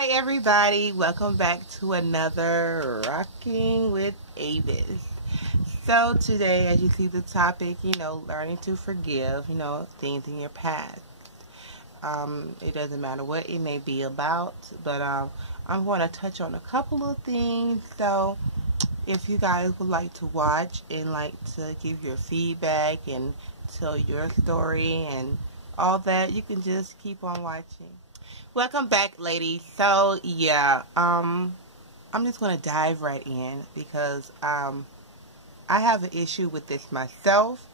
Hi everybody, welcome back to another Rocking with Avis. So today, as you see the topic, learning to forgive, things in your past. It doesn't matter what it may be about, but I'm going to touch on a couple of things. So if you guys would like to watch and like to give your feedback and tell your story and all that, you can just keep on watching. Welcome back, ladies. So yeah, I'm just gonna dive right in because I have an issue with this myself,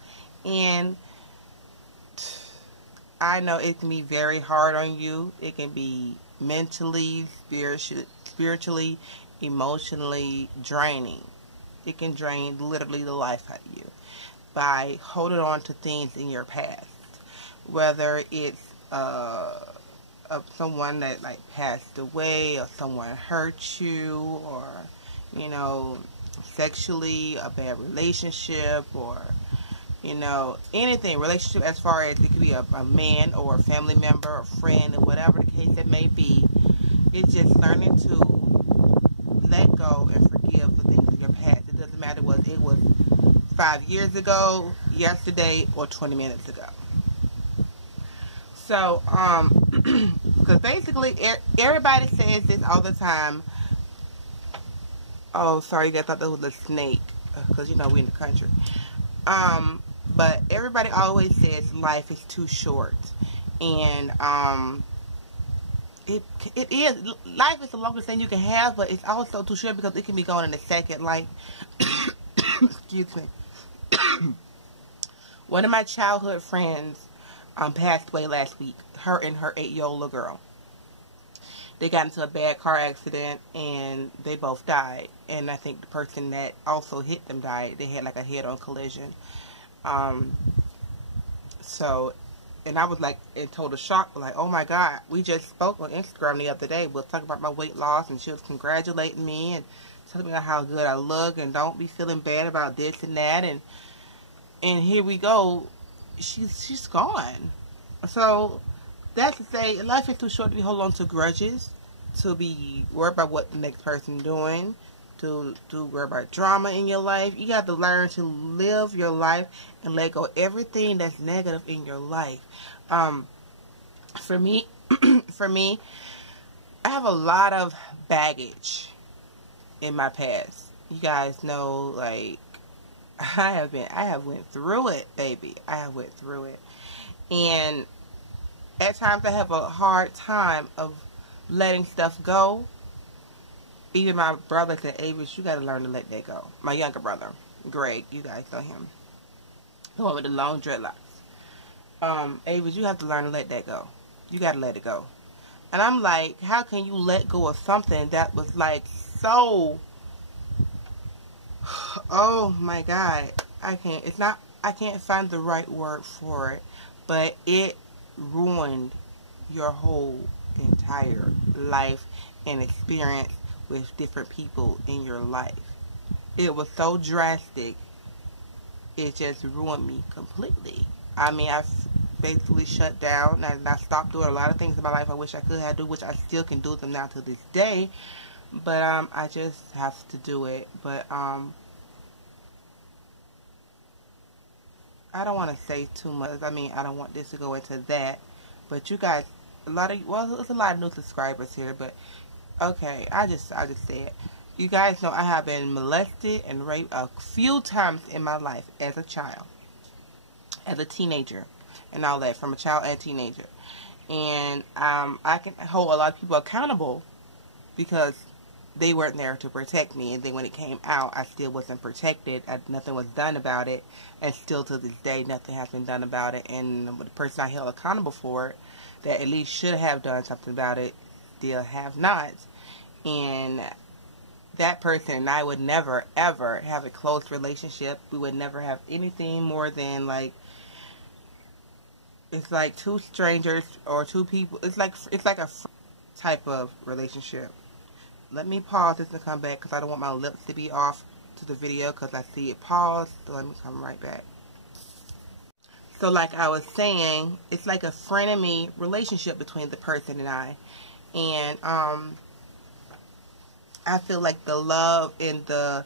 and I know it can be very hard on you. It can be mentally, spiritually, emotionally draining. It can drain literally the life out of you by holding on to things in your past, whether it's of someone that like passed away, or someone hurt you, or sexually, a bad relationship, or anything, relationship as far as it could be a man or a family member or friend, or whatever the case it may be. It's just learning to let go and forgive the things in your past. It doesn't matter whether it was 5 years ago, yesterday, or 20 minutes ago. So, because basically, everybody says this all the time. Oh, sorry, I thought that was a snake, because, we in the country. But everybody always says life is too short. And, it is. Life is the longest thing you can have, but it's also too short because it can be gone in a second. Like, excuse me. One of my childhood friends passed away last week. Her and her 8-year-old little girl. They got into a bad car accident and they both died. And I think the person that also hit them died. They had like a head-on collision. So, and I was like in total shock. Like, oh my God, we just spoke on Instagram the other day. We were talking about my weight loss, and she was congratulating me and telling me how good I look and don't be feeling bad about this and that. And here we go. She's gone. So that's to say, life is too short to be holding on to grudges, to be worried about what the next person's doing, to worry about drama in your life. You got to learn to live your life and let go of everything that's negative in your life. For me, I have a lot of baggage in my past. You guys know, like, I have went through it, baby. I have went through it. And at times I have a hard time of letting stuff go. Even my brother said, Avis, you got to learn to let that go. My younger brother, Greg, you guys know him. The one with the long dreadlocks. Avis, you have to learn to let that go. You got to let it go. And I'm like, how can you let go of something that was like so... Oh my God, I can't find the right word for it, but it ruined your whole entire life and experience with different people in your life. It was so drastic, it just ruined me completely. I mean, I've basically shut down, and I stopped doing a lot of things in my life I wish I could have done, which I still can do them now to this day, but I just have to do it. But I don't want to say too much. I mean, I don't want this to go into that. But you guys, there's a lot of new subscribers here. But okay, I just said, you guys know I have been molested and raped a few times in my life as a child, as a teenager, and all that, from a child and teenager. And I can hold a lot of people accountable because they weren't there to protect me, and then when it came out, I still wasn't protected. Nothing was done about it, and still to this day, nothing has been done about it. And the person I held accountable for it, that at least should have done something about it, still have not. And that person and I would never, ever have a close relationship. We would never have anything more than, like, it's like two strangers or two people. It's like a type of relationship. Let me pause this and come back because I don't want my lips to be off to the video because I see it paused. So let me come right back. So like I was saying, it's like a frenemy relationship between the person and I. And I feel like the love and the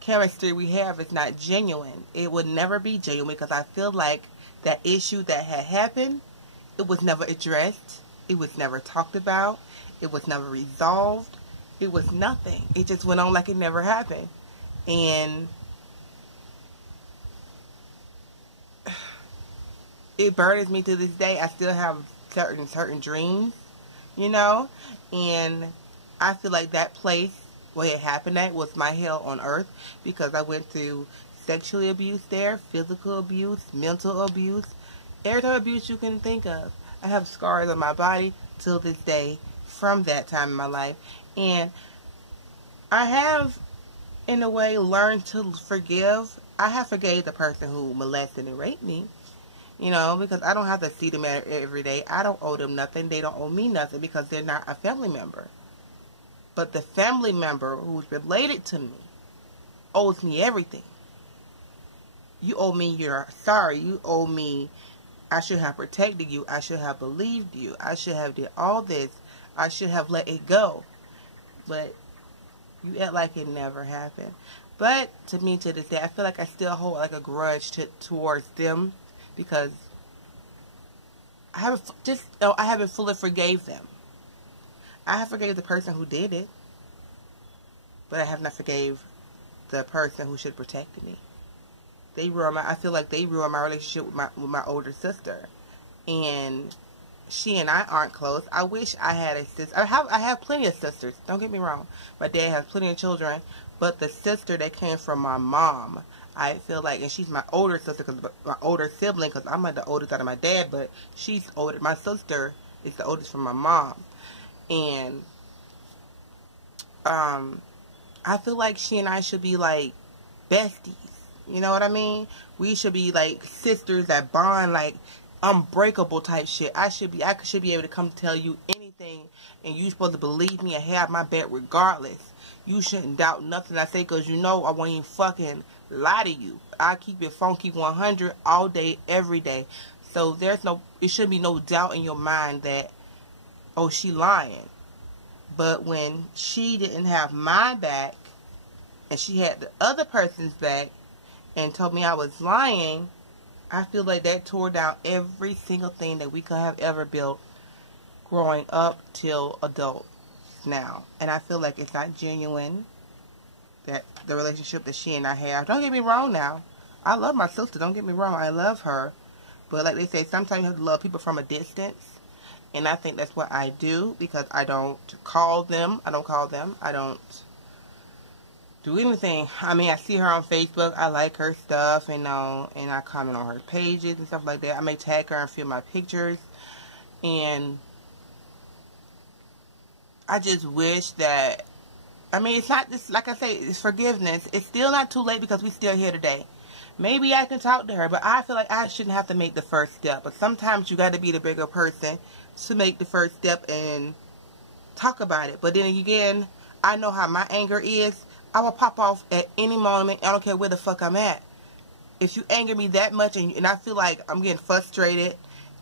chemistry we have is not genuine. It would never be genuine because I feel like that issue that had happened, it was never addressed. It was never talked about. It was never resolved. It was nothing. It just went on like it never happened. And it burdens me to this day. I still have certain dreams, you know, and I feel like that place where it happened at was my hell on earth, because I went through sexual abuse there, physical abuse, mental abuse, every type of abuse you can think of. I have scars on my body till this day from that time in my life, and I have, in a way, learned to forgive. I have forgave the person who molested and raped me, you know, because I don't have to see them every day. I don't owe them nothing. They don't owe me nothing because they're not a family member. But the family member who's related to me owes me everything. You owe me your sorry. You owe me, I should have protected you. I should have believed you. I should have did all this. I should have let it go. But you act like it never happened. But to me, to this day, I feel like I still hold like a grudge towards them, because I haven't fully forgave them. I have forgave the person who did it, but I have not forgave the person who should have protected me. I feel like they ruined my relationship with my older sister, and she and I aren't close. I wish I had a sister. I have plenty of sisters. Don't get me wrong. My dad has plenty of children, but the sister that came from my mom, I feel like, and she's my older sister, my older sibling, because I'm like the oldest out of my dad, but she's older. My sister is the oldest from my mom. And I feel like she and I should be like besties. You know what I mean? We should be like sisters that bond, like unbreakable type shit. I should be able to come tell you anything, and you supposed to believe me and have my back regardless. You shouldn't doubt nothing I say, because you know I won't even fucking lie to you. I keep it funky 100 all day, every day. So it should be no doubt in your mind that, oh, she lying. But when she didn't have my back, and she had the other person's back, and told me I was lying, I feel like that tore down every single thing that we could have ever built growing up till adults now. And I feel like it's not genuine, that the relationship that she and I have. Don't get me wrong now. I love my sister. Don't get me wrong. I love her. But like they say, sometimes you have to love people from a distance. And I think that's what I do, because I don't call them. I don't do anything. I mean, I see her on Facebook. I like her stuff, and I comment on her pages and stuff like that. I may tag her and film my pictures. And I just wish that, I mean, it's not just, like I say, it's forgiveness. It's still not too late, because we're still here today. Maybe I can talk to her, but I feel like I shouldn't have to make the first step. But sometimes you got to be the bigger person to make the first step and talk about it. But then again, I know how my anger is. I will pop off at any moment. I don't care where the fuck I'm at. If you anger me that much, and I feel like I'm getting frustrated,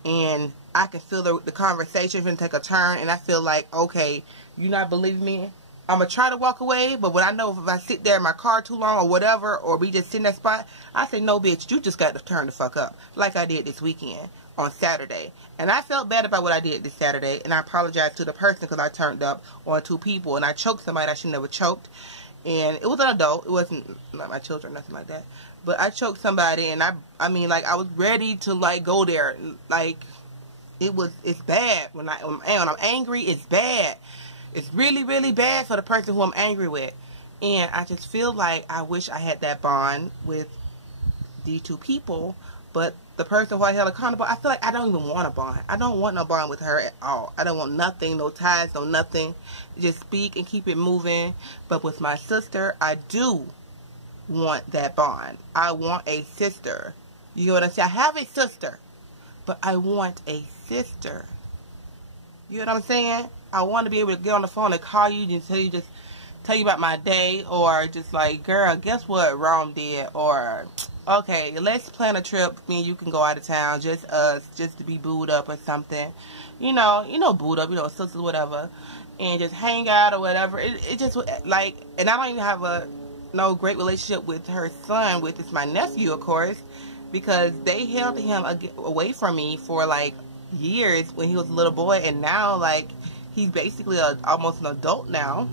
and I can feel the conversation going to take a turn, and I feel like, okay, you not believing me, I'm going to try to walk away. But when I know if I sit there in my car too long or whatever, or we just sit in that spot, I say, no, bitch, you just got to turn the fuck up, like I did this weekend on Saturday. And I felt bad about what I did this Saturday, and I apologized to the person because I turned up on 2 people, and I choked somebody I should never choked. And it was an adult. It wasn't like my children, nothing like that. But I choked somebody, and I mean, like, I was ready to, like, go there. Like, it's bad. When I'm angry, it's bad. It's really, really bad for the person who I'm angry with. And I just feel like I wish I had that bond with these 2 people. But the person who I held accountable, I feel like I don't even want a bond. I don't want no bond with her at all. I don't want nothing, no ties, no nothing. Just speak and keep it moving. But with my sister, I do want that bond. I want a sister. You know what I'm saying? I have a sister, but I want a sister. You know what I'm saying? I want to be able to get on the phone and call you and tell you about my day, or just like, girl, guess what Rome did, or okay, let's plan a trip. Me and you can go out of town, just us, just to be booed up or something. Booed up, sisters, whatever, and just hang out or whatever. It just like, and I don't even have no great relationship with her son, with it's my nephew, of course, because they held him away from me for like years when he was a little boy, and now like he's basically almost an adult now.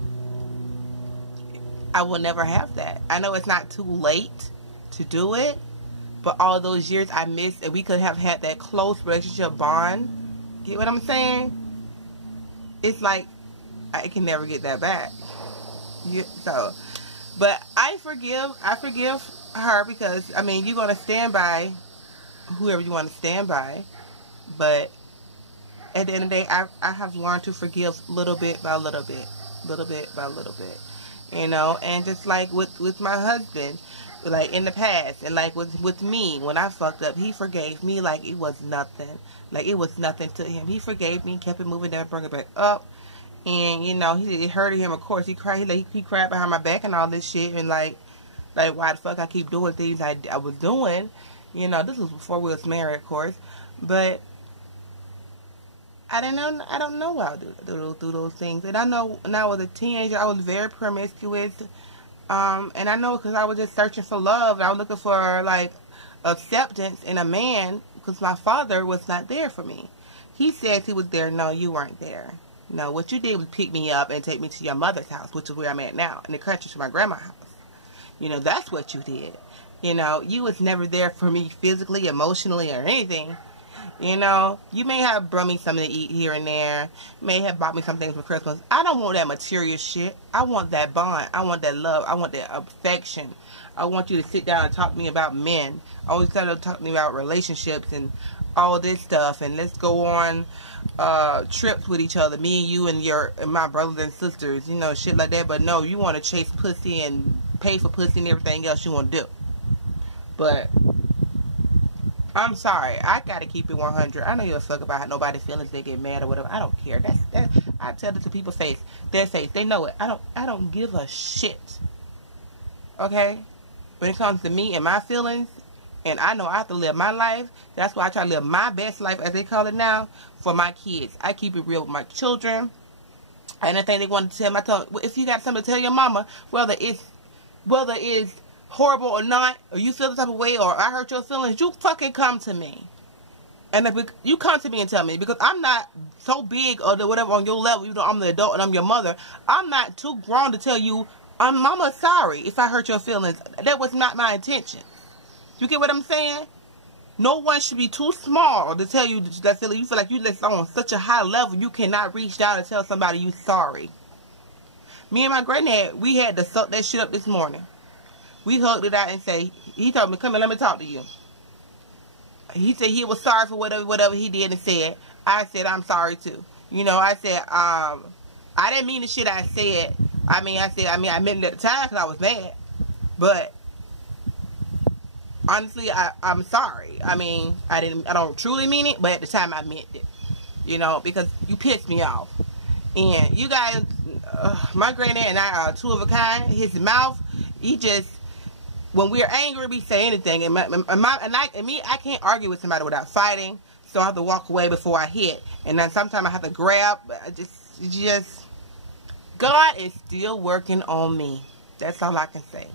I will never have that. I know it's not too late to do it, but all those years I missed, and we could have had that close relationship bond. Get what I'm saying? It's like I can never get that back. But I forgive her, because I mean, you're gonna stand by whoever you want to stand by, but at the end of the day, I have learned to forgive little bit by little bit, and just like with my husband, like in the past, and like with me, when I fucked up, he forgave me like it was nothing. Like it was nothing to him. He forgave me, kept it moving, never bring it back up. And it hurted him, of course. He cried. He cried behind my back and all this shit. And like why the fuck I keep doing things I was doing. This was before we was married, of course. But I don't know why I do those things. And I know when I was a teenager, I was very promiscuous. And I know because I was just searching for love. I was looking for like acceptance in a man, because my father was not there for me. He says he was there. No, you weren't there. No, what you did was pick me up and take me to your mother's house, which is where I'm at now, in the country, to my grandma's house. That's what you did. You was never there for me physically, emotionally, or anything. You may have brought me something to eat here and there. May have bought me some things for Christmas. I don't want that material shit. I want that bond. I want that love. I want that affection. I want you to sit down and talk to me about men. I always tell you to talk to me about relationships and all this stuff. And let's go on trips with each other. Me and you and my brothers and sisters. Shit like that. But no, you want to chase pussy and pay for pussy and everything else you want to do. But I'm sorry, I gotta keep it 100. I know you a fuck about how nobody feelings, they get mad or whatever. I don't care. I tell it to people's face, their face. They know it. I don't give a shit. Okay? When it comes to me and my feelings, and I know I have to live my life. That's why I try to live my best life, as they call it now, for my kids. I keep it real with my children. Anything they want to tell if you got something to tell your mama, whether it's horrible or not, or you feel the type of way, or I hurt your feelings, you fucking come to me. And if you come to me and tell me, because I'm not so big or whatever on your level, I'm the adult and I'm your mother, I'm not too grown to tell you, Mama, sorry if I hurt your feelings. That was not my intention. You get what I'm saying? No one should be too small to tell you that feeling. You feel like you're on such a high level, you cannot reach down and tell somebody you sorry. Me and my granddad, we had to suck that shit up this morning. We hugged it out and he told me, come here, let me talk to you. He said he was sorry for whatever he did and said. I said, I'm sorry too. I said, I didn't mean the shit I said. I meant it at the time because I was mad. But honestly, I'm sorry. I don't truly mean it, but at the time I meant it. Because you pissed me off. And you guys, my granddad and I are two of a kind. His mouth, he just, when we're angry, we say anything. And I can't argue with somebody without fighting. So I have to walk away before I hit. And then sometimes I have to grab. God is still working on me. That's all I can say.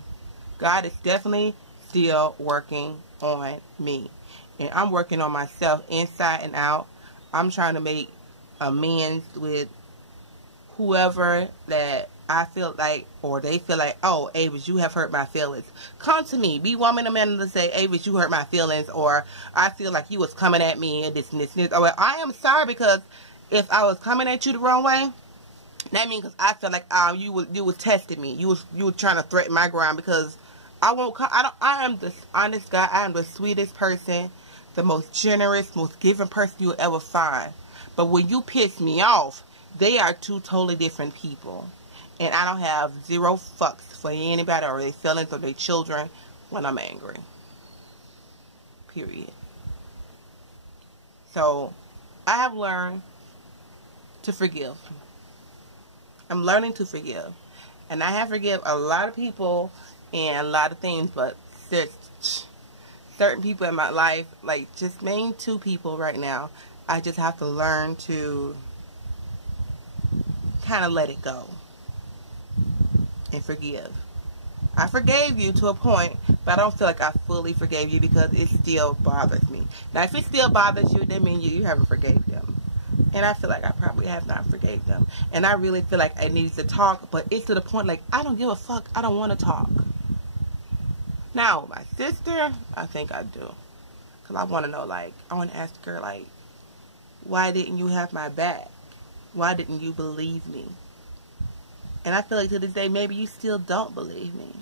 God is definitely still working on me. And I'm working on myself inside and out. I'm trying to make amends with whoever that I feel like, or they feel like, oh, Avis, you have hurt my feelings. Come to me. Be woman or man to say, Avis, you hurt my feelings, or I feel like you was coming at me and this and this and this. Or I am sorry, because if I was coming at you the wrong way, that means because I feel like you was testing me. You were trying to threaten my ground, because I am the honest guy. I am the sweetest person, the most generous, most giving person you'll ever find. But when you piss me off, they are two totally different people. And I don't have zero fucks for anybody or their feelings or their children when I'm angry. Period. So, I have learned to forgive. I'm learning to forgive. And I have forgiven a lot of people and a lot of things, but certain people in my life, like just main 2 people right now, I just have to learn to kind of let it go and forgive. I forgave you to a point, but I don't feel like I fully forgave you because it still bothers me. Now, if it still bothers you, that means you haven't forgave them. And I feel like I probably have not forgave them. And I really feel like I need to talk, but it's to the point like, I don't give a fuck. I don't want to talk. Now, my sister, I think I do. Because I want to know, like, I want to ask her, like, why didn't you have my back? Why didn't you believe me? And I feel like to this day, maybe you still don't believe me.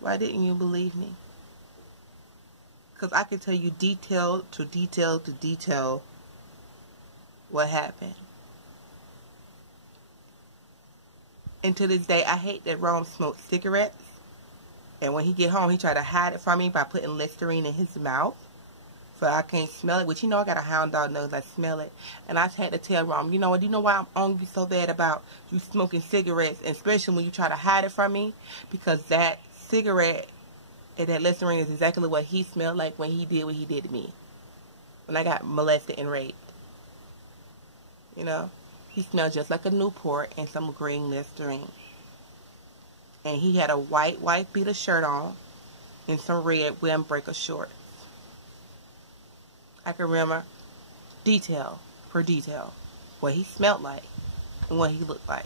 Why didn't you believe me? Because I can tell you detail to detail to detail what happened. And to this day, I hate that Rome smoked cigarettes. And when he get home, he tried to hide it from me by putting Listerine in his mouth. So I can't smell it. Which, you know, I got a hound dog nose. I smell it. And I had to tell Rome, you know what? You know why I'm on you so bad about you smoking cigarettes? And especially when you try to hide it from me. Because that cigarette and that Listerine is exactly what he smelled like when he did what he did to me. When I got molested and raped. You know? He smelled just like a Newport and some green Listerine. And he had a white beater shirt on and some red windbreaker shorts. I can remember detail per detail what he smelled like and what he looked like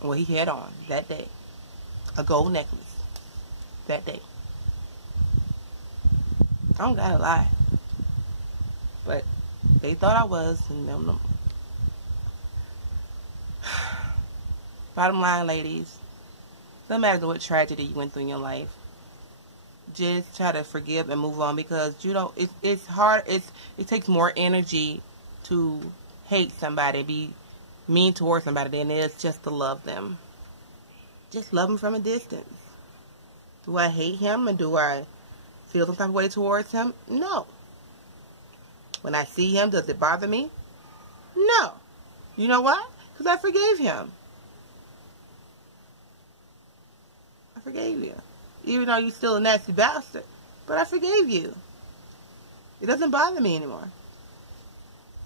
and what he had on that day. A gold necklace that day. I don't gotta lie, but they thought I was, and them. Bottom line, ladies, no matter what tragedy you went through in your life, just try to forgive and move on, because you know it's hard. It takes more energy to hate somebody, be mean towards somebody, than it is just to love them. Just love them from a distance. Do I hate him and do I feel some type of way towards him? No. When I see him, does it bother me? No. You know why? Because I forgave him. I forgave you. Even though you're still a nasty bastard. But I forgave you. It doesn't bother me anymore.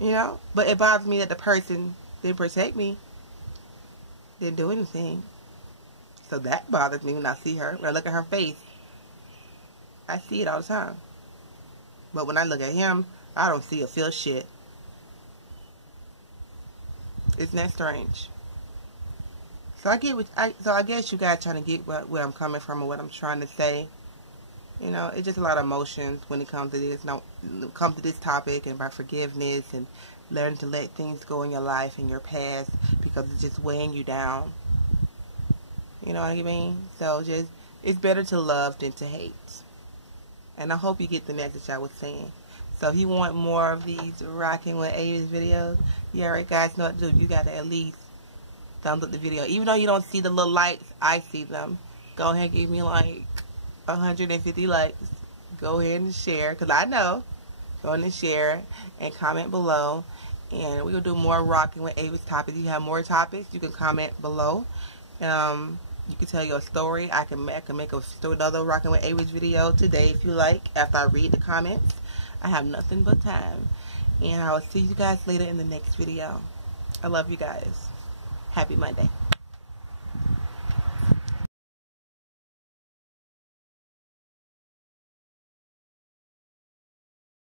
You know? But it bothers me that the person didn't protect me. Didn't do anything. So that bothers me when I see her. When I look at her face. I see it all the time. But when I look at him, I don't see or feel shit. Isn't that strange? So I guess you guys trying to get where I'm coming from or what I'm trying to say. You know, it's just a lot of emotions when it comes to this. Come to this topic and about forgiveness and learn to let things go in your life and your past, because it's just weighing you down. You know what I mean? So it's better to love than to hate. And I hope you get the message I was saying. So if you want more of these Rocking with Avis videos, you already guys know what to do. You got to at least thumbs up the video. Even though you don't see the little likes, I see them. Go ahead and give me like 150 likes. Go ahead and share, because I know. Go ahead and share and comment below. And we will do more Rocking with Avis topics. If you have more topics, you can comment below. You can tell your story. I can make another Rocking with Avis video today if you like, after I read the comments. I have nothing but time. And I will see you guys later in the next video. I love you guys. Happy Monday.